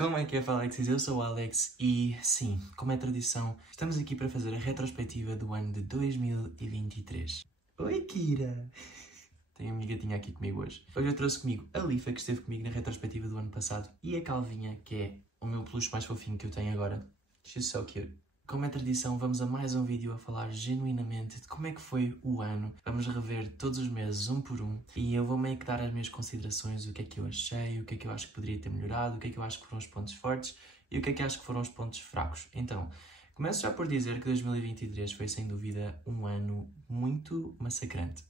Como é que é, Alexis? Eu sou o Alex e, sim, como é tradição, estamos aqui para fazer a retrospectiva do ano de 2023. Oi, Kira! Tenho a minha gatinha aqui comigo hoje. Hoje eu trouxe comigo a Lifa, que esteve comigo na retrospectiva do ano passado, e a Calvinha, que é o meu peluche mais fofinho que eu tenho agora. She's so cute. Como é tradição, vamos a mais um vídeo a falar genuinamente de como é que foi o ano. Vamos rever todos os meses, um por um, e eu vou meio que dar as minhas considerações, o que é que eu achei, o que é que eu acho que poderia ter melhorado, o que é que eu acho que foram os pontos fortes e o que é que acho que foram os pontos fracos. Então, começo já por dizer que 2023 foi sem dúvida um ano muito massacrante.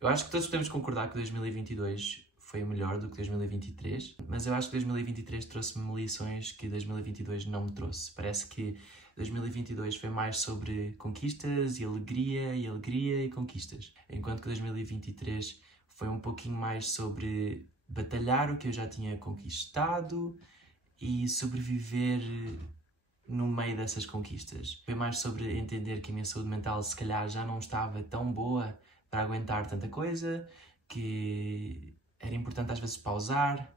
Eu acho que todos podemos concordar que 2022 foi melhor do que 2023, mas eu acho que 2023 trouxe-me lições que 2022 não me trouxe. Parece que 2022 foi mais sobre conquistas e alegria e conquistas, enquanto que 2023 foi um pouquinho mais sobre batalhar o que eu já tinha conquistado e sobreviver no meio dessas conquistas. Foi mais sobre entender que a minha saúde mental se calhar já não estava tão boa para aguentar tanta coisa, que era importante às vezes pausar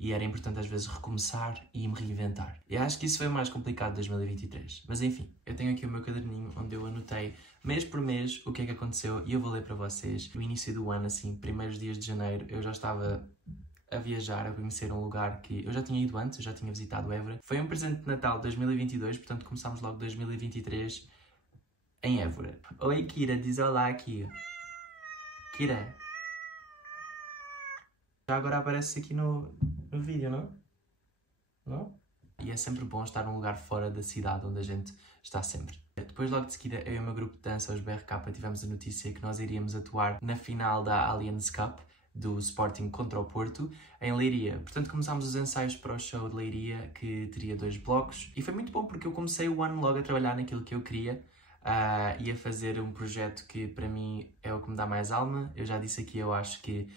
e era importante às vezes recomeçar e me reinventar. E acho que isso foi o mais complicado de 2023. Mas enfim, eu tenho aqui o meu caderninho onde eu anotei mês por mês o que é que aconteceu e eu vou ler para vocês. No início do ano, assim, primeiros dias de janeiro, eu já estava a viajar, a conhecer um lugar que eu já tinha ido antes, eu já tinha visitado Évora. Foi um presente de Natal de 2022, portanto começámos logo 2023 em Évora. Oi, Kira, diz olá aqui. Kira. Já agora aparece aqui no vídeo, não? Não? E é sempre bom estar num lugar fora da cidade onde a gente está sempre. Depois, logo de seguida, eu e o meu grupo de dança, os BRK, tivemos a notícia que nós iríamos atuar na final da Allianz Cup do Sporting contra o Porto, em Leiria. Portanto, começámos os ensaios para o show de Leiria, que teria 2 blocos. E foi muito bom porque eu comecei o ano logo a trabalhar naquilo que eu queria e a fazer um projeto que, para mim, é o que me dá mais alma. Eu já disse aqui, eu acho que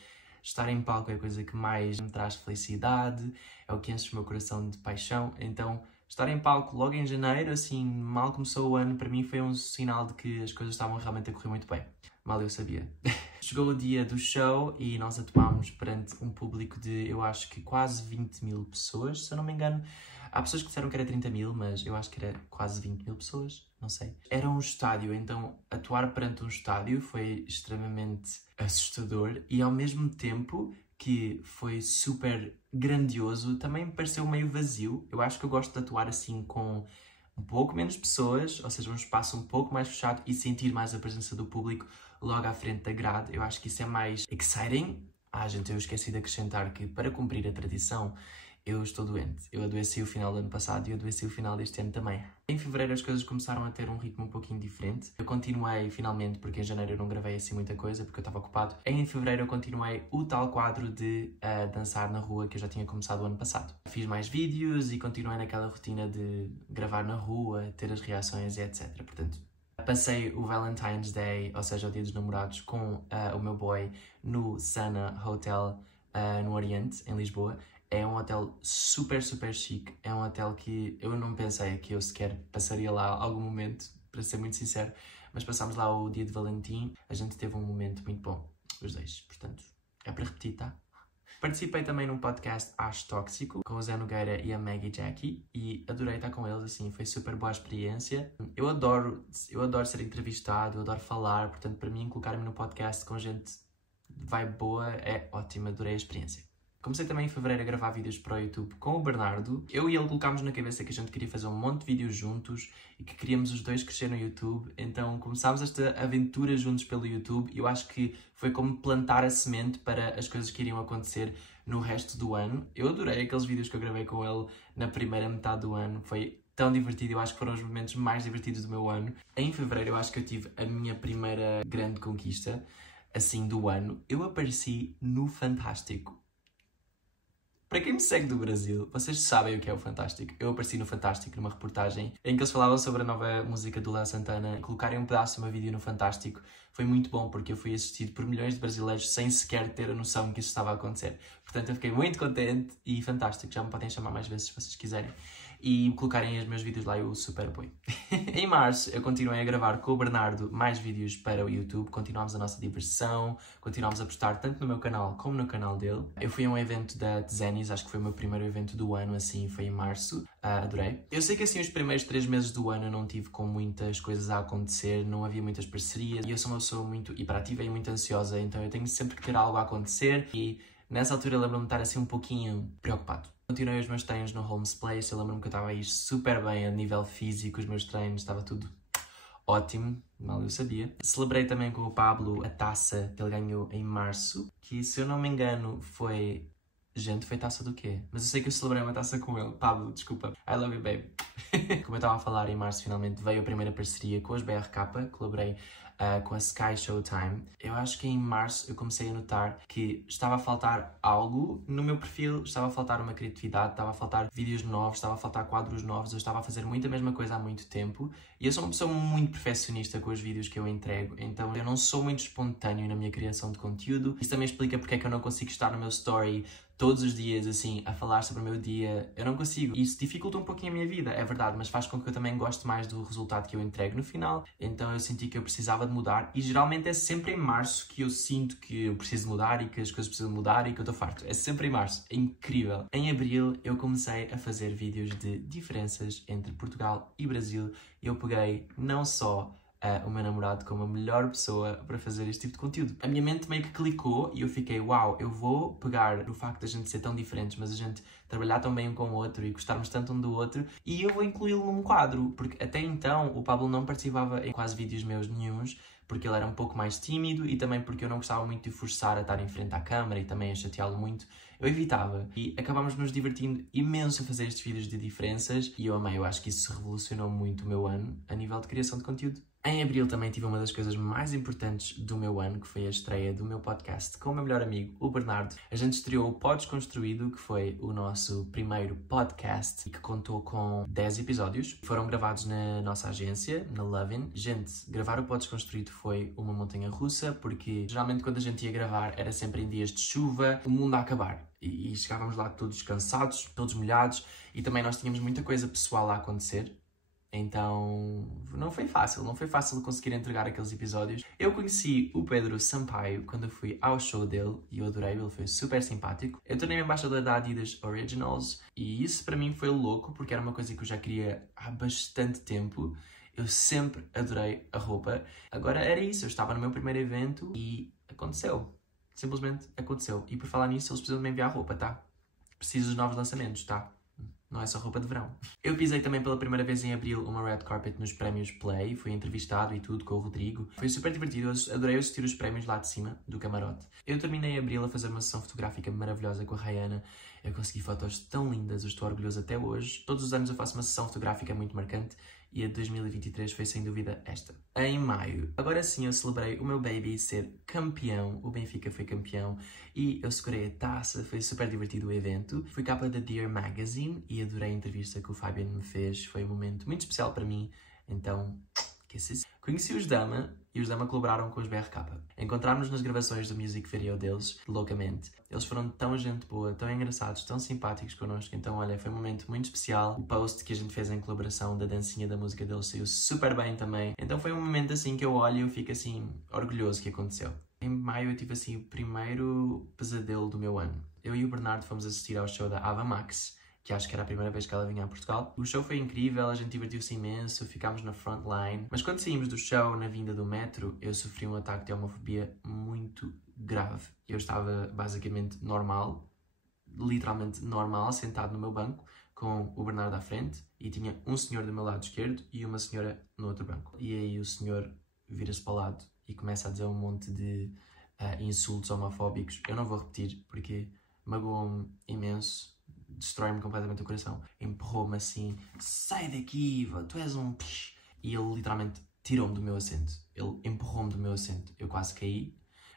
estar em palco é a coisa que mais me traz felicidade, é o que enche o meu coração de paixão. Então, estar em palco logo em janeiro, assim, mal começou o ano, para mim foi um sinal de que as coisas estavam realmente a correr muito bem. Mal eu sabia. Chegou o dia do show e nós atuámos perante um público de, eu acho que quase 20.000 pessoas, se eu não me engano. Há pessoas que disseram que era 30.000, mas eu acho que era quase 20.000 pessoas, não sei. Era um estádio, então atuar perante um estádio foi extremamente assustador e ao mesmo tempo que foi super grandioso, também me pareceu meio vazio. Eu acho que eu gosto de atuar assim com um pouco menos pessoas, ou seja, um espaço um pouco mais fechado e sentir mais a presença do público logo à frente da grade. Eu acho que isso é mais exciting. Gente, eu esqueci de acrescentar que para cumprir a tradição eu estou doente. Eu adoeci o final do ano passado e eu adoeci o final deste ano também. Em fevereiro as coisas começaram a ter um ritmo um pouquinho diferente. Eu continuei finalmente, porque em janeiro eu não gravei assim muita coisa, porque eu estava ocupado. Em fevereiro eu continuei o tal quadro de dançar na rua que eu já tinha começado o ano passado. Fiz mais vídeos e continuei naquela rotina de gravar na rua, ter as reações e etc. Portanto, passei o Valentine's Day, ou seja, o Dia dos Namorados, com o meu boy no Sana Hotel no Oriente, em Lisboa. É um hotel super, super chique. É um hotel que eu não pensei que eu sequer passaria lá algum momento, para ser muito sincero. Mas passámos lá o dia de Valentim. A gente teve um momento muito bom, os dois. Portanto, é para repetir, tá? Participei também num podcast Acho Tóxico, com o Zé Nogueira e a Maggie Jackie. E adorei estar com eles, assim, foi super boa a experiência. Eu adoro ser entrevistado, eu adoro falar. Portanto, para mim, colocar-me no podcast com gente de vibe boa é ótimo, adorei a experiência. Comecei também em fevereiro a gravar vídeos para o YouTube com o Bernardo. Eu e ele colocámos na cabeça que a gente queria fazer um monte de vídeos juntos e que queríamos os dois crescer no YouTube. Então começámos esta aventura juntos pelo YouTube e eu acho que foi como plantar a semente para as coisas que iriam acontecer no resto do ano. Eu adorei aqueles vídeos que eu gravei com ele na primeira metade do ano. Foi tão divertido, eu acho que foram os momentos mais divertidos do meu ano. Em fevereiro eu acho que eu tive a minha primeira grande conquista, assim, do ano. Eu apareci no Fantástico. Para quem me segue do Brasil, vocês sabem o que é o Fantástico. Eu apareci no Fantástico numa reportagem em que eles falavam sobre a nova música do Léo Santana. Colocarem um pedaço do meu vídeo no Fantástico foi muito bom porque eu fui assistido por milhões de brasileiros sem sequer ter a noção que isso estava a acontecer. Portanto, eu fiquei muito contente e Fantástico. Já me podem chamar mais vezes se vocês quiserem. e colocarem os meus vídeos lá, eu super apoio. Em março eu continuei a gravar com o Bernardo mais vídeos para o YouTube, continuámos a nossa diversão, continuámos a postar tanto no meu canal como no canal dele. Eu fui a um evento da Tzenis, acho que foi o meu primeiro evento do ano, assim, foi em março, adorei. Eu sei que assim os primeiros 3 meses do ano eu não tive com muitas coisas a acontecer, não havia muitas parcerias, e eu sou uma pessoa muito hiperativa e muito ansiosa, então eu tenho sempre que ter algo a acontecer, e nessa altura eu lembro-me de estar assim um pouquinho preocupado. Continuei os meus treinos no Homes Place, eu lembro-me que eu estava a ir super bem a nível físico, os meus treinos, estava tudo ótimo, mal eu sabia. Celebrei também com o Pablo a taça que ele ganhou em março, que se eu não me engano foi... Gente, foi taça do quê? Mas eu sei que eu celebrei uma taça com ele. Pablo, desculpa. I love you, babe. Como eu estava a falar, em março finalmente veio a primeira parceria com os BRK, colaborei com a Sky Showtime. Eu acho que em março eu comecei a notar que estava a faltar algo no meu perfil, estava a faltar uma criatividade, estava a faltar vídeos novos, estava a faltar quadros novos, eu estava a fazer muito a mesma coisa há muito tempo e eu sou uma pessoa muito perfeccionista com os vídeos que eu entrego, então eu não sou muito espontâneo na minha criação de conteúdo. Isso também explica porque é que eu não consigo estar no meu story todos os dias, assim, a falar sobre o meu dia. Eu não consigo. Isso dificulta um pouquinho a minha vida, é verdade, mas faz com que eu também goste mais do resultado que eu entrego no final. Então eu senti que eu precisava de mudar e geralmente é sempre em março que eu sinto que eu preciso mudar e que as coisas precisam mudar e que eu estou farto. É sempre em março. É incrível. Em abril eu comecei a fazer vídeos de diferenças entre Portugal e Brasil e eu peguei não só o meu namorado como a melhor pessoa para fazer este tipo de conteúdo. A minha mente meio que clicou e eu fiquei, uau, eu vou pegar o facto de a gente ser tão diferentes, mas a gente trabalhar tão bem um com o outro e gostarmos tanto um do outro, e eu vou incluí-lo num quadro, porque até então o Pablo não participava em quase vídeos meus nenhuns, porque ele era um pouco mais tímido e também porque eu não gostava muito de forçar a estar em frente à câmara e também a chateá-lo muito. Eu evitava e acabámos nos divertindo imenso a fazer estes vídeos de diferenças e eu amei, eu acho que isso revolucionou muito o meu ano a nível de criação de conteúdo. Em abril também tive uma das coisas mais importantes do meu ano, que foi a estreia do meu podcast com o meu melhor amigo, o Bernardo. A gente estreou o Podes Construído, que foi o nosso primeiro podcast e que contou com 10 episódios. Foram gravados na nossa agência, na Lovin. Gente, gravar o Podes Construído foi uma montanha russa, porque geralmente quando a gente ia gravar era sempre em dias de chuva, o mundo a acabar. E chegávamos lá todos cansados, todos molhados, e também nós tínhamos muita coisa pessoal a acontecer. Então, não foi fácil conseguir entregar aqueles episódios. Eu conheci o Pedro Sampaio quando eu fui ao show dele e eu adorei, ele foi super simpático. Eu tornei-me embaixador da Adidas Originals e isso para mim foi louco porque era uma coisa que eu já queria há bastante tempo. Eu sempre adorei a roupa. Agora era isso, eu estava no meu primeiro evento e aconteceu. Simplesmente aconteceu. E por falar nisso, eles precisam de me enviar roupa, tá? Preciso dos novos lançamentos, tá? Não é só roupa de verão. Eu pisei também pela primeira vez em abril uma red carpet nos prémios Play. Fui entrevistado e tudo com o Rodrigo. Foi super divertido. Eu adorei assistir os prémios lá de cima, do camarote. Eu terminei em abril a fazer uma sessão fotográfica maravilhosa com a Rayana. Eu consegui fotos tão lindas. Eu estou orgulhoso até hoje. Todos os anos eu faço uma sessão fotográfica muito marcante. E a de 2023 foi sem dúvida esta. Em maio, agora sim eu celebrei o meu baby ser campeão. O Benfica foi campeão e eu segurei a taça, foi super divertido o evento. Fui capa da Dear Magazine e adorei a entrevista que o Fabian me fez. Foi um momento muito especial para mim, então... Conheci os Dama e os Dama colaboraram com os BRK. Encontrámos-nos nas gravações do music video deles, loucamente. Eles foram tão gente boa, tão engraçados, tão simpáticos connosco. Então, olha, foi um momento muito especial. O post que a gente fez em colaboração da dancinha da música deles saiu super bem também. Então foi um momento assim que eu olho e eu fico assim, orgulhoso que aconteceu. Em maio eu tive assim o primeiro pesadelo do meu ano. Eu e o Bernardo fomos assistir ao show da Ava Max, que acho que era a primeira vez que ela vinha a Portugal. O show foi incrível, a gente divertiu-se imenso, ficámos na frontline. Mas quando saímos do show, na vinda do metro, eu sofri um ataque de homofobia muito grave. Eu estava basicamente normal, literalmente normal, sentado no meu banco, com o Bernardo à frente, e tinha um senhor do meu lado esquerdo e uma senhora no outro banco. E aí o senhor vira-se para o lado e começa a dizer um monte de insultos homofóbicos. Eu não vou repetir, porque magoou-me imenso. Destrói-me completamente o coração. Empurrou-me assim, sai daqui, tu és um... E ele literalmente tirou-me do meu assento. Ele empurrou-me do meu assento. Eu quase caí,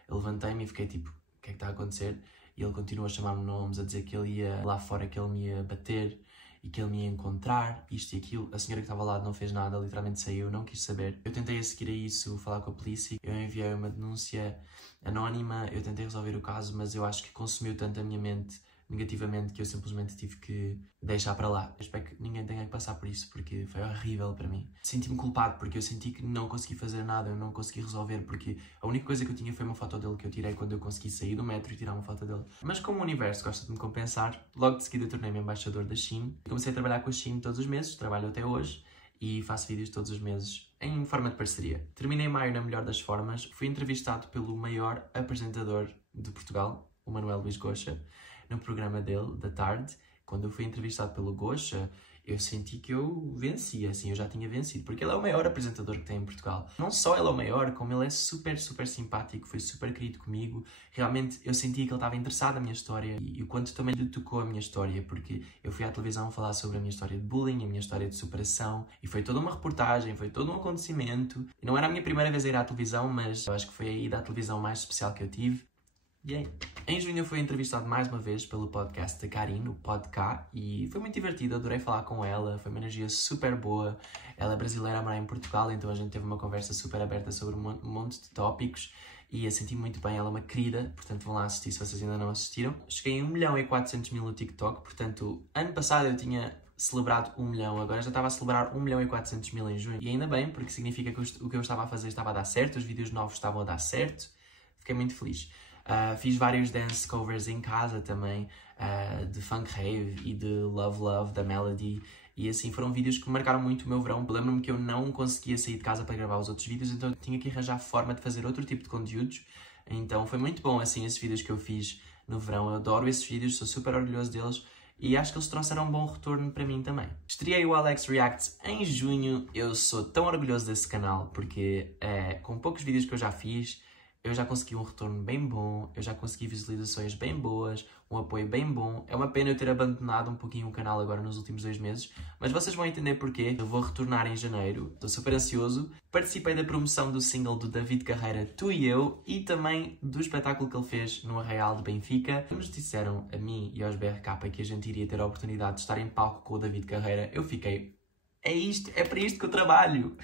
eu levantei-me e fiquei tipo, o que é que está a acontecer? E ele continua a chamar-me nomes, a dizer que ele ia lá fora, que ele me ia bater e que ele me ia encontrar, isto e aquilo. A senhora que estava lá não fez nada, literalmente saiu, não quis saber. Eu tentei a seguir a isso, falar com a polícia, eu enviei uma denúncia anónima, eu tentei resolver o caso, mas eu acho que consumiu tanto a minha mente negativamente que eu simplesmente tive que deixar para lá. Eu espero que ninguém tenha que passar por isso, porque foi horrível para mim. Senti-me culpado porque eu senti que não consegui fazer nada, eu não consegui resolver, porque a única coisa que eu tinha foi uma foto dele que eu tirei quando eu consegui sair do metro e tirar uma foto dele. Mas como o universo gosta de me compensar, logo de seguida tornei-me embaixador da Shein. Comecei a trabalhar com a Shein todos os meses, trabalho até hoje, e faço vídeos todos os meses em forma de parceria. Terminei maio na melhor das formas, fui entrevistado pelo maior apresentador de Portugal, o Manuel Luís Goxa, no programa dele, da tarde. Quando eu fui entrevistado pelo Goxa, eu senti que eu vencia, assim, eu já tinha vencido, porque ele é o maior apresentador que tem em Portugal. Não só ele é o maior, como ele é super, super simpático, foi super querido comigo. Realmente, eu sentia que ele estava interessado na minha história e o quanto também lhe tocou a minha história, porque eu fui à televisão falar sobre a minha história de bullying, a minha história de superação, e foi toda uma reportagem, foi todo um acontecimento. E não era a minha primeira vez a ir à televisão, mas eu acho que foi a ida à televisão mais especial que eu tive. Yeah. Em junho eu fui entrevistado mais uma vez pelo podcast da Karine, o Podcast, e foi muito divertido, adorei falar com ela, foi uma energia super boa. Ela é brasileira a morar em Portugal, então a gente teve uma conversa super aberta sobre um monte de tópicos e eu senti muito bem, ela é uma querida, portanto vão lá assistir se vocês ainda não assistiram. Cheguei a 1.400.000 no TikTok, portanto ano passado eu tinha celebrado 1 milhão, agora já estava a celebrar 1.400.000 em junho, e ainda bem, porque significa que o que eu estava a fazer estava a dar certo, os vídeos novos estavam a dar certo, fiquei muito feliz. Fiz vários dance covers em casa também, de Funk Rave e de Love Love, da Melody. E assim, foram vídeos que marcaram muito o meu verão. Lembro-me que eu não conseguia sair de casa para gravar os outros vídeos, então eu tinha que arranjar forma de fazer outro tipo de conteúdos. Então foi muito bom, assim, esses vídeos que eu fiz no verão. Eu adoro esses vídeos, sou super orgulhoso deles. E acho que eles trouxeram um bom retorno para mim também. Estreiei o Alex Reacts em junho. Eu sou tão orgulhoso desse canal, porque com poucos vídeos que eu já fiz, eu já consegui um retorno bem bom, eu já consegui visualizações bem boas, um apoio bem bom. É uma pena eu ter abandonado um pouquinho o canal agora nos últimos 2 meses, mas vocês vão entender porquê. Eu vou retornar em janeiro, estou super ansioso. Participei da promoção do single do David Carreira, Tu e Eu, e também do espetáculo que ele fez no Arraial de Benfica. Nos disseram, a mim e aos BRK, que a gente iria ter a oportunidade de estar em palco com o David Carreira. Eu fiquei... É para isto que eu trabalho.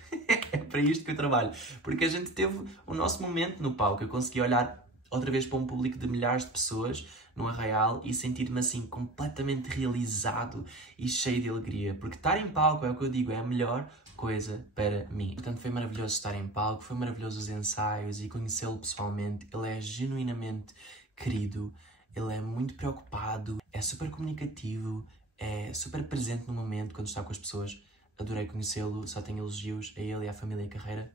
É para isto que eu trabalho. Porque a gente teve o nosso momento no palco. Eu consegui olhar outra vez para um público de milhares de pessoas no Arraial e sentir-me assim completamente realizado e cheio de alegria. Porque estar em palco, é o que eu digo, é a melhor coisa para mim. Portanto, foi maravilhoso estar em palco, foi maravilhoso os ensaios e conhecê-lo pessoalmente. Ele é genuinamente querido, ele é muito preocupado, é super comunicativo, é super presente no momento quando está com as pessoas. Adorei conhecê-lo, só tenho elogios a ele e à família Carreira.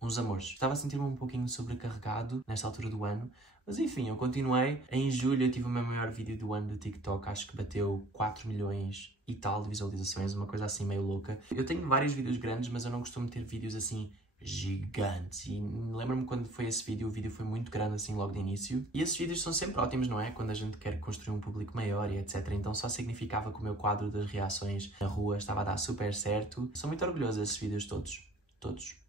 Uns amores. Estava a sentir-me um pouquinho sobrecarregado nesta altura do ano, mas enfim, eu continuei. Em julho eu tive o meu maior vídeo do ano do TikTok, acho que bateu 4 milhões e tal de visualizações, uma coisa assim meio louca. Eu tenho vários vídeos grandes, mas eu não costumo ter vídeos assim gigantes. E lembro-me quando foi esse vídeo, o vídeo foi muito grande assim logo de início. E esses vídeos são sempre ótimos, não é? Quando a gente quer construir um público maior e etc. Então só significava que o meu quadro das reações na rua estava a dar super certo. Sou muito orgulhoso desses vídeos todos.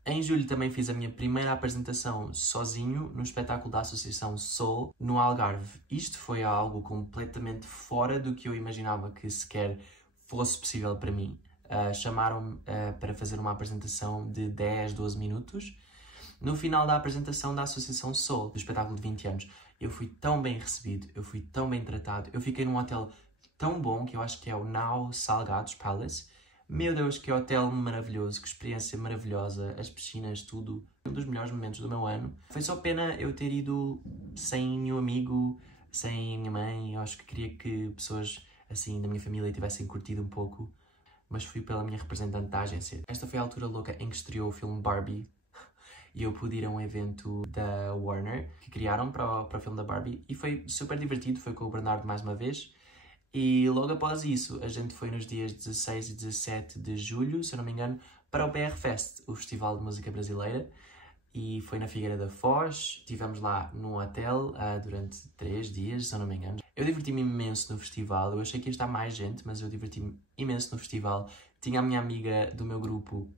Em julho também fiz a minha primeira apresentação sozinho no espetáculo da Associação Soul, no Algarve. Isto foi algo completamente fora do que eu imaginava que sequer fosse possível para mim. Chamaram-me para fazer uma apresentação de 10, 12 minutos. No final da apresentação da Associação Soul, do espetáculo de 20 anos, eu fui tão bem recebido, eu fui tão bem tratado, eu fiquei num hotel tão bom, que eu acho que é o Now Salgados Palace. Meu Deus, que hotel maravilhoso, que experiência maravilhosa, as piscinas, tudo. Um dos melhores momentos do meu ano. Foi só pena eu ter ido sem nenhum amigo, sem a minha mãe. Eu acho que queria que pessoas assim da minha família tivessem curtido um pouco, mas fui pela minha representante da agência. Esta foi a altura louca em que estreou o filme Barbie e eu pude ir a um evento da Warner que criaram para o filme da Barbie e foi super divertido, foi com o Bernardo mais uma vez. E logo após isso, a gente foi nos dias 16 e 17 de julho, se eu não me engano, para o BR Fest, o Festival de Música Brasileira. E foi na Figueira da Foz, estivemos lá num hotel durante 3 dias, se eu não me engano. Eu diverti-me imenso no festival, eu achei que ia estar mais gente, mas eu diverti-me imenso no festival. Tinha a minha amiga do meu grupo,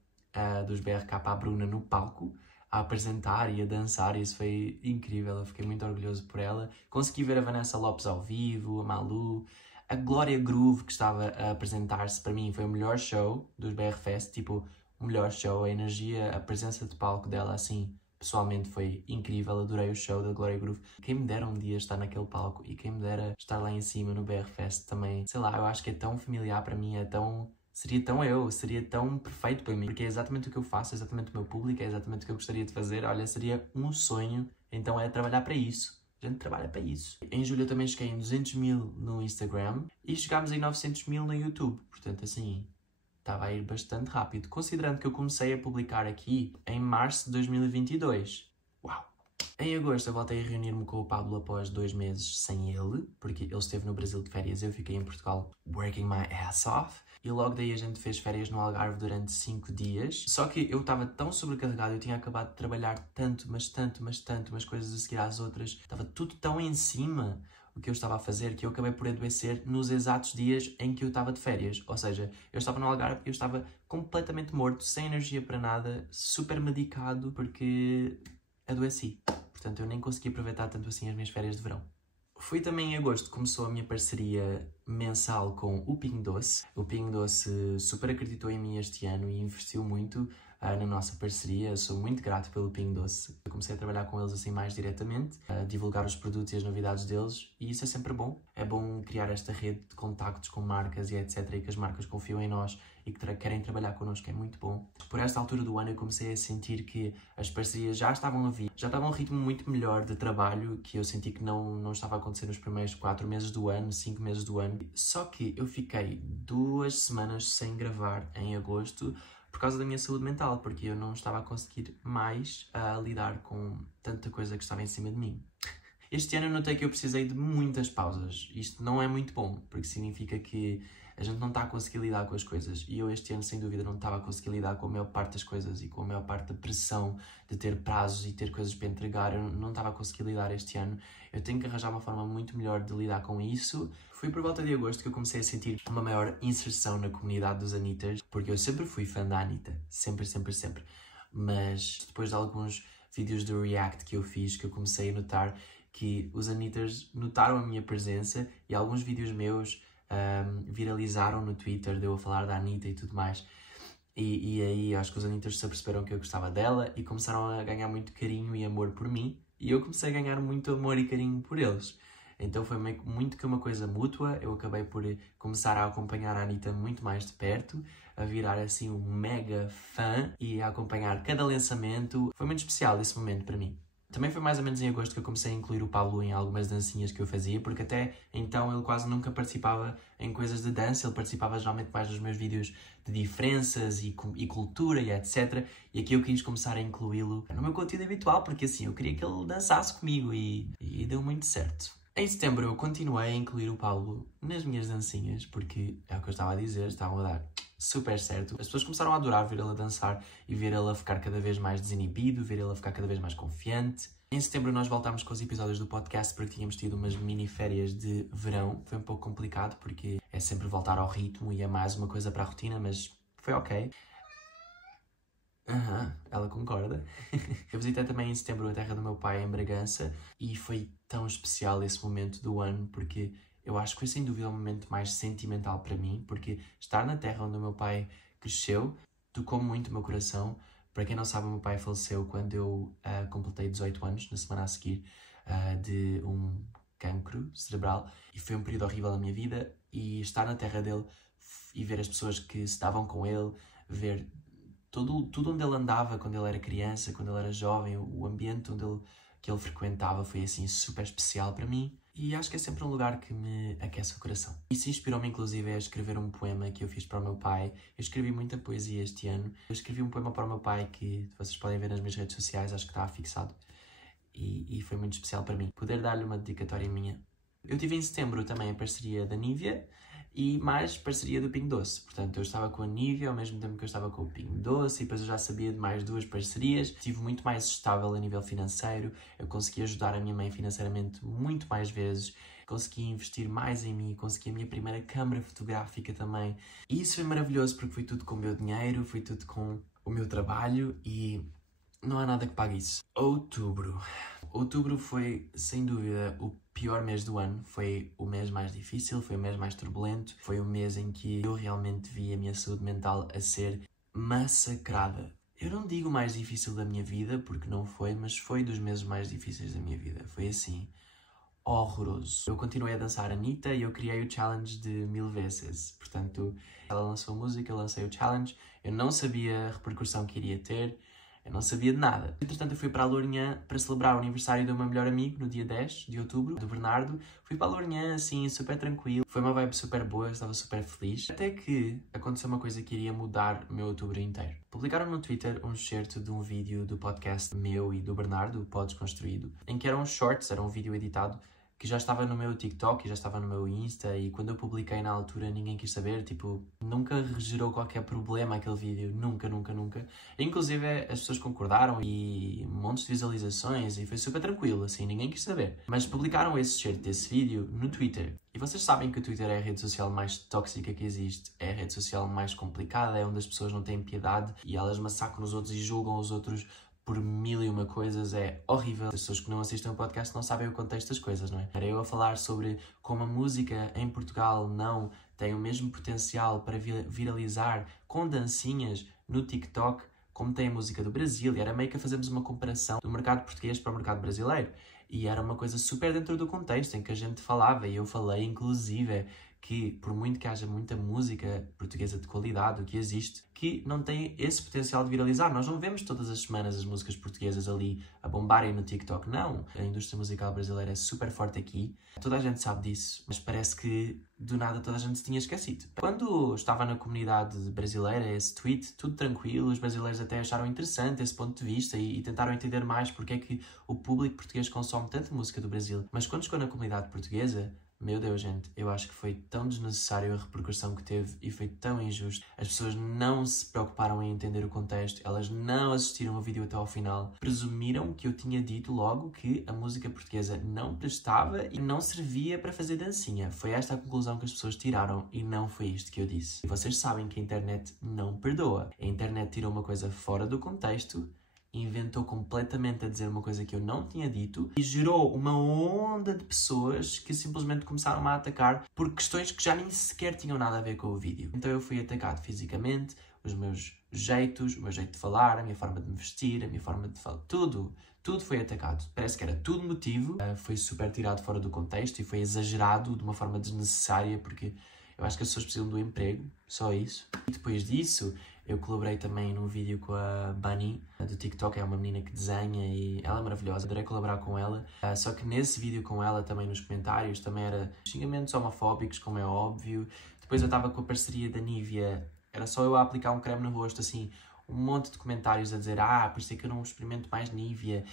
dos BRK, a Bruna, no palco, a apresentar e a dançar, e isso foi incrível, eu fiquei muito orgulhoso por ela. Consegui ver a Vanessa Lopes ao vivo, a Malu, a Glória Groove, que estava a apresentar-se. Para mim foi o melhor show dos BR Fest, tipo, o melhor show, a energia, a presença de palco dela, assim, pessoalmente foi incrível, adorei o show da Glória Groove. Quem me dera um dia estar naquele palco e quem me dera estar lá em cima no BR Fest também, sei lá, eu acho que é tão familiar para mim, é tão seria tão eu, seria tão perfeito para mim, porque é exatamente o que eu faço, é exatamente o meu público, é exatamente o que eu gostaria de fazer. Olha, seria um sonho, então é trabalhar para isso. A gente trabalha para isso. Em julho eu também cheguei em 200 mil no Instagram e chegámos em 900 mil no YouTube. Portanto, assim, estava a ir bastante rápido. Considerando que eu comecei a publicar aqui em março de 2022. Uau! Em agosto eu voltei a reunir-me com o Pablo após 2 meses sem ele, porque ele esteve no Brasil de férias, eu fiquei em Portugal working my ass off. E logo daí a gente fez férias no Algarve durante 5 dias. Só que eu estava tão sobrecarregado, eu tinha acabado de trabalhar tanto, umas coisas a seguir às outras. Estava tudo tão em cima o que eu estava a fazer que eu acabei por adoecer nos exatos dias em que eu estava de férias. Ou seja, eu estava no Algarve e eu estava completamente morto, sem energia para nada, super medicado, porque adoeci. Portanto, eu nem consegui aproveitar tanto assim as minhas férias de verão. Foi também em agosto que começou a minha parceria mensal com o Pingo Doce. O Pingo Doce super acreditou em mim este ano e investiu muito na nossa parceria. Sou muito grato pelo Pingo Doce. Eu comecei a trabalhar com eles assim mais diretamente, a divulgar os produtos e as novidades deles, e isso é sempre bom. É bom criar esta rede de contactos com marcas e etc, e que as marcas confiam em nós e que querem trabalhar connosco, é muito bom. Por esta altura do ano eu comecei a sentir que as parcerias já estavam a vir, já estavam a um ritmo muito melhor de trabalho, que eu senti que não estava a acontecer nos primeiros 4 meses do ano, 5 meses do ano. Só que eu fiquei 2 semanas sem gravar em agosto por causa da minha saúde mental, porque eu não estava a conseguir mais lidar com tanta coisa que estava em cima de mim. Este ano eu notei que eu precisei de muitas pausas. Isto não é muito bom, porque significa que a gente não está a conseguir lidar com as coisas. E eu este ano, sem dúvida, não estava a conseguir lidar com a maior parte das coisas e com a maior parte da pressão de ter prazos e ter coisas para entregar. Eu não estava a conseguir lidar este ano. Eu tenho que arranjar uma forma muito melhor de lidar com isso. Foi por volta de agosto que eu comecei a sentir uma maior inserção na comunidade dos Anitas, porque eu sempre fui fã da Anitta. Sempre. Mas depois de alguns vídeos de react que eu fiz, que eu comecei a notar que os Anitas notaram a minha presença e alguns vídeos meus viralizaram no Twitter, deu a falar da Anitta e tudo mais. E aí acho que os Anitas se aperceberam que eu gostava dela e começaram a ganhar muito carinho e amor por mim. E eu comecei a ganhar muito amor e carinho por eles. Então foi muito que uma coisa mútua. Eu acabei por começar a acompanhar a Anitta muito mais de perto, a virar assim um mega fã e a acompanhar cada lançamento. Foi muito especial esse momento para mim. Também foi mais ou menos em agosto que eu comecei a incluir o Pablo em algumas dancinhas que eu fazia, porque até então ele quase nunca participava em coisas de dança, ele participava geralmente mais nos meus vídeos de diferenças e cultura e etc. E aqui eu quis começar a incluí-lo no meu conteúdo habitual, porque assim, eu queria que ele dançasse comigo e deu muito certo. Em setembro eu continuei a incluir o Pablo nas minhas dancinhas, porque é o que eu estava a dizer, estavam a dar super certo. As pessoas começaram a adorar ver ele a dançar e ver ele a ficar cada vez mais desinibido, ver ele a ficar cada vez mais confiante. Em setembro nós voltámos com os episódios do podcast porque tínhamos tido umas mini férias de verão. Foi um pouco complicado porque é sempre voltar ao ritmo e é mais uma coisa para a rotina, mas foi ok. Ela concorda. Eu visitei também em setembro a terra do meu pai em Bragança e foi tão especial esse momento do ano porque eu acho que foi sem dúvida o momento mais sentimental para mim, porque estar na terra onde o meu pai cresceu tocou muito o meu coração. Para quem não sabe, o meu pai faleceu quando eu completei 18 anos, na semana a seguir, de um cancro cerebral. E foi um período horrível na minha vida. E estar na terra dele e ver as pessoas que se davam com ele, ver tudo onde ele andava quando ele era criança, quando ele era jovem, o ambiente que ele frequentava foi assim super especial para mim. E acho que é sempre um lugar que me aquece o coração. Isso inspirou-me inclusive a escrever um poema que eu fiz para o meu pai. Eu escrevi muita poesia este ano. Eu escrevi um poema para o meu pai que vocês podem ver nas minhas redes sociais, acho que está fixado. E foi muito especial para mim poder dar-lhe uma dedicatória minha. Eu tive em setembro também a parceria da Nivea e mais parceria do Pingo Doce. Portanto, eu estava com a Nivea ao mesmo tempo que eu estava com o Pingo Doce e depois eu já sabia de mais 2 parcerias. Estive muito mais estável a nível financeiro, eu consegui ajudar a minha mãe financeiramente muito mais vezes, consegui investir mais em mim, consegui a minha primeira câmara fotográfica também. E isso foi maravilhoso porque foi tudo com o meu dinheiro, foi tudo com o meu trabalho e não há nada que pague isso. Outubro. Outubro foi, sem dúvida, o pior mês do ano. Foi o mês mais difícil, foi o mês mais turbulento. Foi o mês em que eu realmente vi a minha saúde mental a ser massacrada. Eu não digo o mais difícil da minha vida, porque não foi, mas foi dos meses mais difíceis da minha vida. Foi assim, horroroso. Eu continuei a dançar Anitta e eu criei o challenge de 1000 vezes. Portanto, ela lançou a música, eu lancei o challenge. Eu não sabia a repercussão que iria ter. Eu não sabia de nada. Entretanto, eu fui para a Lourinhã para celebrar o aniversário do meu melhor amigo, no dia 10 de outubro, do Bernardo. Fui para a Lourinhã, assim, super tranquilo. Foi uma vibe super boa, eu estava super feliz. Até que aconteceu uma coisa que iria mudar o meu outubro inteiro. Publicaram no Twitter um excerto de um vídeo do podcast meu e do Bernardo, o Podes Construído, em que eram shorts, era um vídeo editado, que já estava no meu TikTok e já estava no meu Insta, e quando eu publiquei na altura ninguém quis saber, tipo, nunca gerou qualquer problema aquele vídeo, nunca. Inclusive as pessoas concordaram e montes de visualizações e foi super tranquilo, assim, ninguém quis saber. Mas publicaram esse excerto desse vídeo no Twitter. E vocês sabem que o Twitter é a rede social mais tóxica que existe, é a rede social mais complicada, é onde as pessoas não têm piedade e elas massacram os outros e julgam os outros por 1001 coisas, é horrível. As pessoas que não assistem ao podcast não sabem o contexto das coisas, não é? Era eu a falar sobre como a música em Portugal não tem o mesmo potencial para viralizar com dancinhas no TikTok como tem a música do Brasil, e era meio que a fazermos uma comparação do mercado português para o mercado brasileiro. E era uma coisa super dentro do contexto em que a gente falava, e eu falei inclusive que por muito que haja muita música portuguesa de qualidade, o que existe, que não tem esse potencial de viralizar. Nós não vemos todas as semanas as músicas portuguesas ali a bombarem no TikTok, não. A indústria musical brasileira é super forte aqui, toda a gente sabe disso, mas parece que do nada toda a gente se tinha esquecido. Quando estava na comunidade brasileira, esse tweet, tudo tranquilo, os brasileiros até acharam interessante esse ponto de vista e tentaram entender mais porque é que o público português consome tanta música do Brasil. Mas quando chegou na comunidade portuguesa, meu Deus, gente, eu acho que foi tão desnecessário a repercussão que teve e foi tão injusto. As pessoas não se preocuparam em entender o contexto, elas não assistiram ao vídeo até ao final. Presumiram que eu tinha dito logo que a música portuguesa não prestava e não servia para fazer dancinha. Foi esta a conclusão que as pessoas tiraram e não foi isto que eu disse. E vocês sabem que a internet não perdoa. A internet tirou uma coisa fora do contexto, inventou completamente a dizer uma coisa que eu não tinha dito e gerou uma onda de pessoas que simplesmente começaram a atacar por questões que já nem sequer tinham nada a ver com o vídeo. Então eu fui atacado fisicamente, os meus jeitos, o meu jeito de falar, a minha forma de me vestir, a minha forma de falar, tudo foi atacado. Parece que era tudo motivo, foi super tirado fora do contexto e foi exagerado de uma forma desnecessária porque eu acho que as pessoas precisam do emprego, só isso. E depois disso, eu colaborei também num vídeo com a Bunny, do TikTok, é uma menina que desenha e ela é maravilhosa, adorei colaborar com ela. Só que nesse vídeo com ela, também nos comentários, também era xingamentos homofóbicos, como é óbvio. Depois eu estava com a parceria da Nivea, era só eu a aplicar um creme no rosto, assim, um monte de comentários a dizer por isso é que eu não experimento mais Nivea,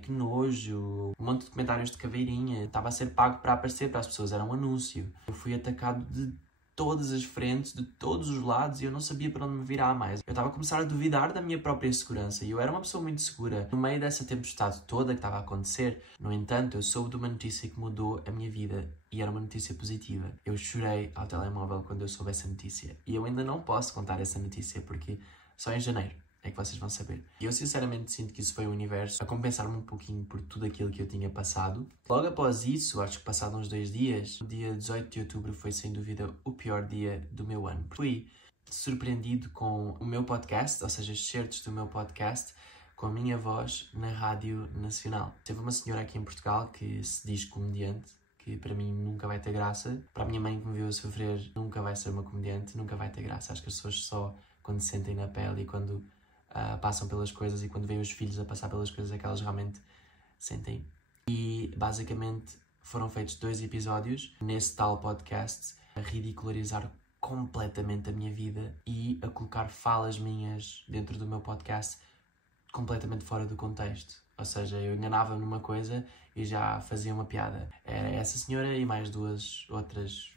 que nojo, um monte de comentários de caveirinha, estava a ser pago para aparecer para as pessoas, era um anúncio. Eu fui atacado de todas as frentes, de todos os lados e eu não sabia para onde me virar mais. Eu estava a começar a duvidar da minha própria segurança e eu era uma pessoa muito segura. No meio dessa tempestade toda que estava a acontecer, no entanto, eu soube de uma notícia que mudou a minha vida e era uma notícia positiva. Eu chorei ao telemóvel quando eu soube essa notícia e eu ainda não posso contar essa notícia porque só em janeiro é que vocês vão saber. E eu sinceramente sinto que isso foi o universo a compensar-me um pouquinho por tudo aquilo que eu tinha passado. Logo após isso, acho que passados uns 2 dias, o dia 18 de outubro foi sem dúvida o pior dia do meu ano. Fui surpreendido com o meu podcast, ou seja, excertos do meu podcast, com a minha voz na Rádio Nacional. Teve uma senhora aqui em Portugal que se diz comediante, que para mim nunca vai ter graça. Para a minha mãe que me viu a sofrer, nunca vai ser uma comediante, nunca vai ter graça. Acho que as pessoas só quando se sentem na pele e quando passam pelas coisas e quando veem os filhos a passar pelas coisas é que elas realmente sentem. E basicamente foram feitos 2 episódios nesse tal podcast a ridicularizar completamente a minha vida e a colocar falas minhas dentro do meu podcast completamente fora do contexto. Ou seja, eu enganava-me numa coisa e já fazia uma piada. Era essa senhora e mais 2 outras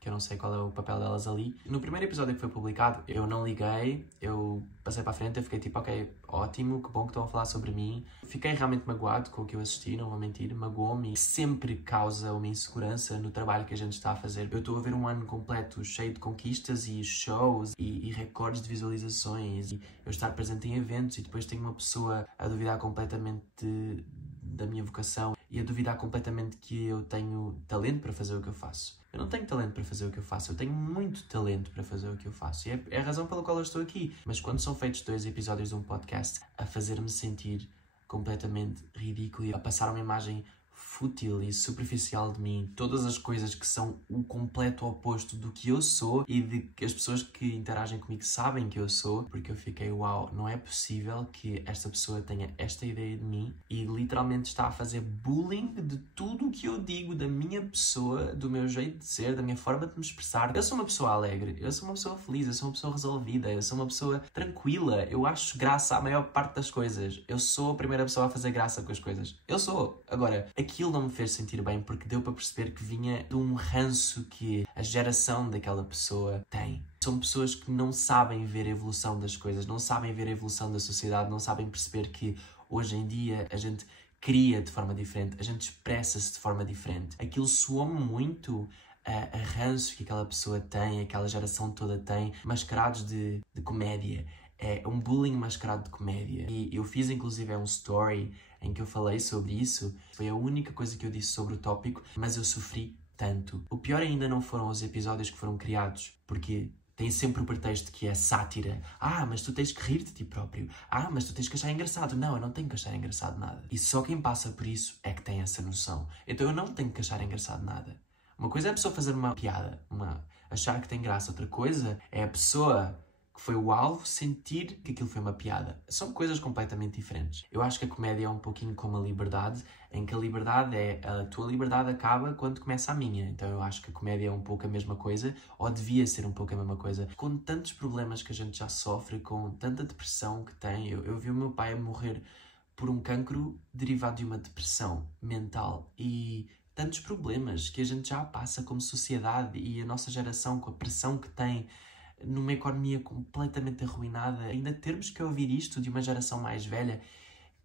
que eu não sei qual é o papel delas ali. No primeiro episódio que foi publicado, eu não liguei, eu passei para a frente, eu fiquei tipo, ok, ótimo, que bom que estão a falar sobre mim. Fiquei realmente magoado com o que eu assisti, não vou mentir, magoou-me e sempre causa uma insegurança no trabalho que a gente está a fazer. Eu estou a ver um ano completo cheio de conquistas e shows e recordes de visualizações e eu estar presente em eventos e depois tenho uma pessoa a duvidar completamente da minha vocação e a duvidar completamente que eu tenho talento para fazer o que eu faço. Eu não tenho talento para fazer o que eu faço, eu tenho muito talento para fazer o que eu faço. E é a razão pela qual eu estou aqui. Mas quando são feitos 2 episódios de um podcast a fazer-me sentir completamente ridículo e a passar uma imagem fútil e superficial de mim, todas as coisas que são o completo oposto do que eu sou e de que as pessoas que interagem comigo sabem que eu sou, porque eu fiquei, uau, não é possível que esta pessoa tenha esta ideia de mim e literalmente está a fazer bullying de tudo o que eu digo, da minha pessoa, do meu jeito de ser, da minha forma de me expressar. Eu sou uma pessoa alegre, eu sou uma pessoa feliz, eu sou uma pessoa resolvida, eu sou uma pessoa tranquila, eu acho graça à maior parte das coisas, eu sou a primeira pessoa a fazer graça com as coisas. Eu sou. Agora, aquilo não me fez sentir bem porque deu para perceber que vinha de um ranço que a geração daquela pessoa tem. São pessoas que não sabem ver a evolução das coisas, não sabem ver a evolução da sociedade, não sabem perceber que hoje em dia a gente cria de forma diferente, a gente expressa-se de forma diferente. Aquilo soou-me muito a ranço que aquela pessoa tem, aquela geração toda tem, mascarados de comédia. É um bullying mascarado de comédia. E eu fiz inclusive um story em que eu falei sobre isso. Foi a única coisa que eu disse sobre o tópico, mas eu sofri tanto. O pior ainda não foram os episódios que foram criados, porque tem sempre o pretexto que é sátira. Ah, mas tu tens que rir de ti próprio. Ah, mas tu tens que achar engraçado. Não, eu não tenho que achar engraçado nada. E só quem passa por isso é que tem essa noção. Então eu não tenho que achar engraçado nada. Uma coisa é a pessoa fazer uma piada, achar que tem graça. Outra coisa é a pessoa que foi o alvo sentir que aquilo foi uma piada. São coisas completamente diferentes. Eu acho que a comédia é um pouquinho como a liberdade, em que a liberdade a tua liberdade acaba quando começa a minha. Então eu acho que a comédia é um pouco a mesma coisa, ou devia ser um pouco a mesma coisa. Com tantos problemas que a gente já sofre, com tanta depressão que tem, eu vi o meu pai morrer por um cancro derivado de uma depressão mental e tantos problemas que a gente já passa como sociedade e a nossa geração com a pressão que tem numa economia completamente arruinada, ainda termos que ouvir isto de uma geração mais velha,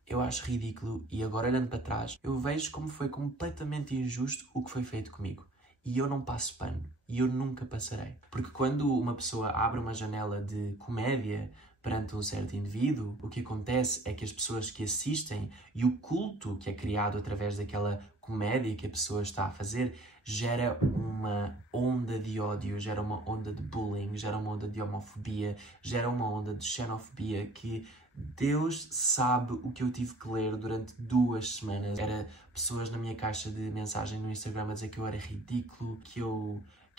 eu acho ridículo. E agora, olhando para trás, eu vejo como foi completamente injusto o que foi feito comigo. E eu não passo pano. E eu nunca passarei. Porque quando uma pessoa abre uma janela de comédia perante um certo indivíduo, o que acontece é que as pessoas que assistem e o culto que é criado através daquela comédia que a pessoa está a fazer gera uma onda de ódio, gera uma onda de bullying, gera uma onda de homofobia, gera uma onda de xenofobia que Deus sabe o que eu tive que ler durante 2 semanas. Era pessoas na minha caixa de mensagem no Instagram a dizer que eu era ridículo, que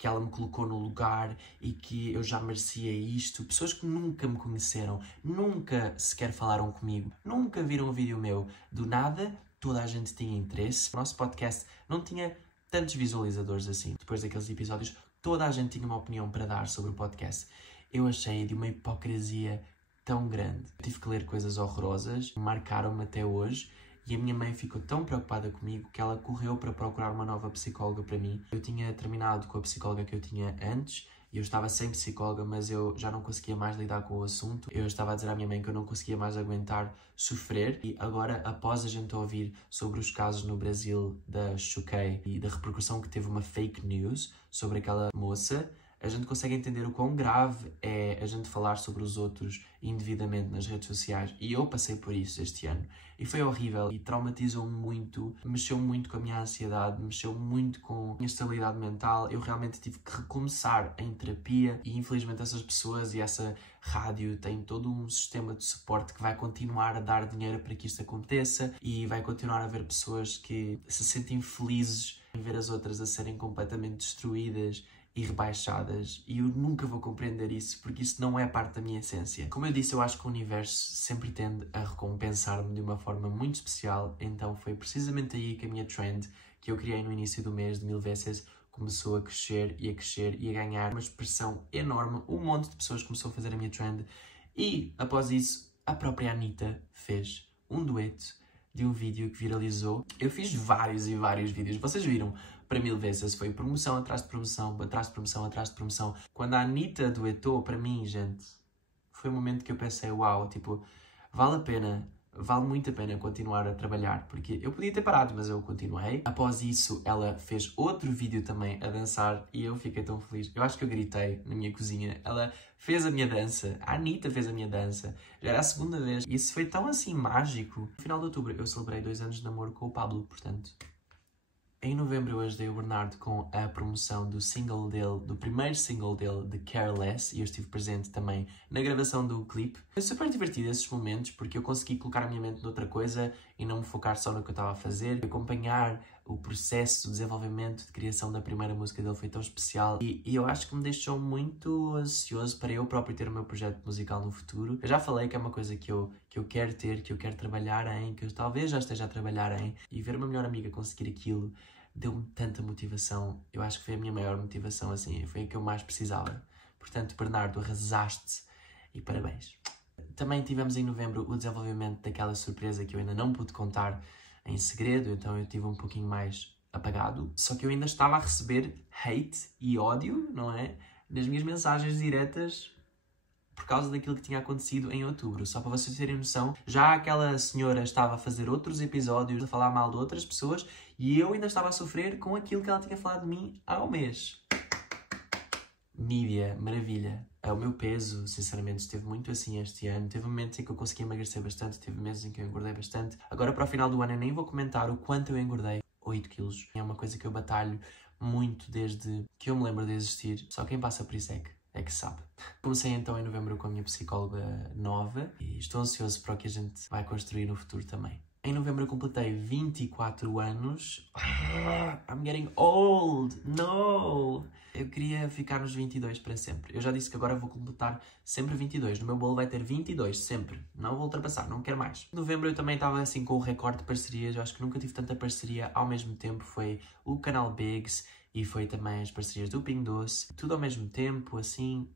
ela me colocou no lugar e que eu já merecia isto. Pessoas que nunca me conheceram, nunca sequer falaram comigo, nunca viram um vídeo meu. Do nada, toda a gente tinha interesse. O nosso podcast não tinha tantos visualizadores assim. Depois daqueles episódios, toda a gente tinha uma opinião para dar sobre o podcast. Eu achei de uma hipocrisia tão grande. Eu tive que ler coisas horrorosas, marcaram-me até hoje. E a minha mãe ficou tão preocupada comigo que ela correu para procurar uma nova psicóloga para mim. Eu tinha terminado com a psicóloga que eu tinha antes e eu estava sem psicóloga, mas eu já não conseguia mais lidar com o assunto. Eu estava a dizer à minha mãe que eu não conseguia mais aguentar sofrer. E agora, após a gente ouvir sobre os casos no Brasil da Choquei e da repercussão que teve uma fake news sobre aquela moça, a gente consegue entender o quão grave é a gente falar sobre os outros indevidamente nas redes sociais. E eu passei por isso este ano. E foi horrível e traumatizou-me muito, mexeu muito com a minha ansiedade, mexeu muito com a minha estabilidade mental. Eu realmente tive que recomeçar em terapia e infelizmente essas pessoas e essa rádio têm todo um sistema de suporte que vai continuar a dar dinheiro para que isto aconteça e vai continuar a haver pessoas que se sentem felizes em ver as outras a serem completamente destruídas e rebaixadas, e eu nunca vou compreender isso, porque isso não é parte da minha essência. Como eu disse, eu acho que o universo sempre tende a recompensar-me de uma forma muito especial, então foi precisamente aí que a minha trend, que eu criei no início do mês de 1000 vezes, começou a crescer e a ganhar uma expressão enorme. Um monte de pessoas começou a fazer a minha trend, e após isso, a própria Anitta fez um dueto de um vídeo que viralizou. Eu fiz vários e vários vídeos, vocês viram? Para 1000 vezes foi promoção atrás de promoção, atrás de promoção, atrás de promoção. Quando a Anitta duetou, para mim, gente, foi um momento que eu pensei, uau, tipo, vale a pena, vale muito a pena continuar a trabalhar, porque eu podia ter parado, mas eu continuei. Após isso, ela fez outro vídeo também a dançar e eu fiquei tão feliz. Eu acho que eu gritei na minha cozinha. Ela fez a minha dança, a Anitta fez a minha dança. Já era a segunda vez e isso foi tão assim mágico. No final de outubro eu celebrei 2 anos de namoro com o Pablo, portanto, Em novembro eu ajudei o Bernardo com a promoção do single dele, do primeiro single dele, de Careless, e eu estive presente também na gravação do clipe. Foi super divertido esses momentos, porque eu consegui colocar a minha mente noutra coisa e não me focar só no que eu estava a fazer. Acompanhar o processo de desenvolvimento, de criação da primeira música dele foi tão especial e eu acho que me deixou muito ansioso para eu próprio ter o meu projeto musical no futuro. Eu já falei que é uma coisa que eu quero ter, que eu quero trabalhar em, que eu talvez já esteja a trabalhar em, e ver uma melhor amiga conseguir aquilo deu-me tanta motivação. Eu acho que foi a minha maior motivação, assim, foi a que eu mais precisava. Portanto, Bernardo, arrasaste e parabéns. Também tivemos em novembro o desenvolvimento daquela surpresa que eu ainda não pude contar em segredo, então eu estive um pouquinho mais apagado. Só que eu ainda estava a receber hate e ódio, não é? Nas minhas mensagens diretas por causa daquilo que tinha acontecido em outubro. Só para vocês terem noção, já aquela senhora estava a fazer outros episódios, a falar mal de outras pessoas, e eu ainda estava a sofrer com aquilo que ela tinha falado de mim há um mês. Mídia, maravilha. O meu peso, sinceramente, esteve muito assim este ano. Teve momentos em que eu consegui emagrecer bastante, teve meses em que eu engordei bastante. Agora, para o final do ano, eu nem vou comentar o quanto eu engordei. 8 quilos. É uma coisa que eu batalho muito desde que eu me lembro de existir. Só quem passa por isso é que sabe. Comecei então em novembro com a minha psicóloga nova e estou ansioso para o que a gente vai construir no futuro também. Em novembro eu completei 24 anos. I'm getting old! No! Eu queria ficar nos 22 para sempre. Eu já disse que agora vou completar sempre 22. No meu bolo vai ter 22, sempre. Não vou ultrapassar, não quero mais. Em novembro eu também estava assim com o recorde de parcerias. Eu acho que nunca tive tanta parceria ao mesmo tempo. Foi o canal Biggs e foi também as parcerias do Pingo Doce. Tudo ao mesmo tempo, assim...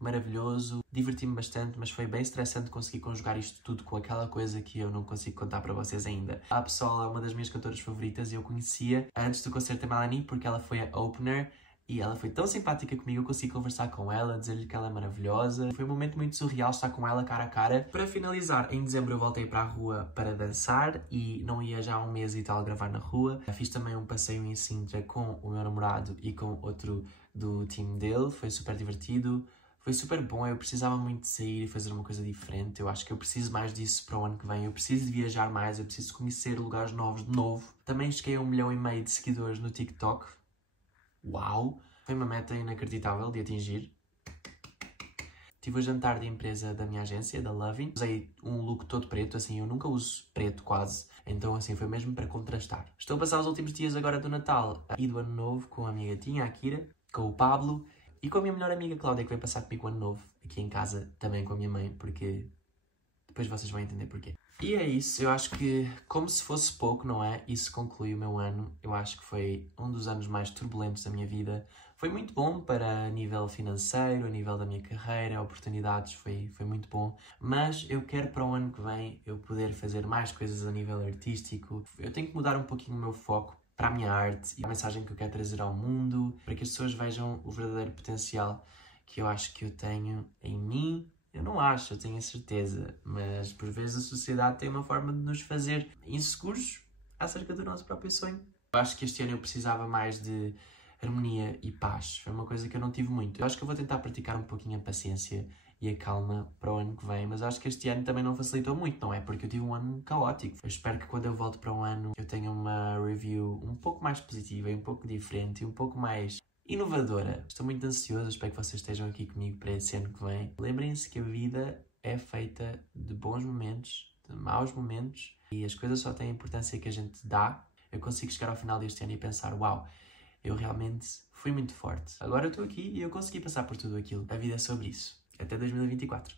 maravilhoso, diverti-me bastante, mas foi bem estressante conseguir conjugar isto tudo com aquela coisa que eu não consigo contar para vocês ainda. A Absol é uma das minhas cantoras favoritas e eu conhecia antes do concerto da Melanie porque ela foi a opener e ela foi tão simpática comigo, eu consegui conversar com ela, dizer-lhe que ela é maravilhosa. Foi um momento muito surreal estar com ela cara a cara. Para finalizar, em dezembro eu voltei para a rua para dançar e não ia já há um mês e tal gravar na rua. Fiz também um passeio em Sintra com o meu namorado e com outro do time dele, foi super divertido. Foi super bom, eu precisava muito de sair e fazer uma coisa diferente. Eu acho que eu preciso mais disso para o ano que vem. Eu preciso de viajar mais, eu preciso conhecer lugares novos de novo. Também cheguei a 1,5 milhão de seguidores no TikTok. Uau! Foi uma meta inacreditável de atingir. Tive o jantar de empresa da minha agência, da Lovin. Usei um look todo preto, assim, eu nunca uso preto quase. Então, assim, foi mesmo para contrastar. Estou a passar os últimos dias agora do Natal e do Ano Novo com a minha gatinha, a Kira, com o Pablo. E com a minha melhor amiga Cláudia, que vem passar comigo o ano novo, aqui em casa, também com a minha mãe, porque depois vocês vão entender porquê. E é isso, eu acho que, como se fosse pouco, não é? Isso conclui o meu ano. Eu acho que foi um dos anos mais turbulentos da minha vida. Foi muito bom para nível financeiro, a nível da minha carreira, oportunidades, foi muito bom. Mas eu quero para o ano que vem eu poder fazer mais coisas a nível artístico. Eu tenho que mudar um pouquinho o meu foco para a minha arte e a mensagem que eu quero trazer ao mundo, para que as pessoas vejam o verdadeiro potencial que eu acho que eu tenho em mim. Eu não acho, eu tenho a certeza, mas por vezes a sociedade tem uma forma de nos fazer inseguros acerca do nosso próprio sonho. Eu acho que este ano eu precisava mais de harmonia e paz, foi uma coisa que eu não tive muito. Eu acho que eu vou tentar praticar um pouquinho a paciência e a calma para o ano que vem, mas acho que este ano também não facilitou muito, não é? Porque eu tive um ano caótico. Eu espero que quando eu volto para o ano eu tenha uma review um pouco mais positiva, um pouco diferente e um pouco mais inovadora. Estou muito ansioso, espero que vocês estejam aqui comigo para esse ano que vem. Lembrem-se que a vida é feita de bons momentos, de maus momentos e as coisas só têm a importância que a gente dá. Eu consigo chegar ao final deste ano e pensar, uau, eu realmente fui muito forte. Agora eu estou aqui e eu consegui passar por tudo aquilo. A vida é sobre isso. Até 2024.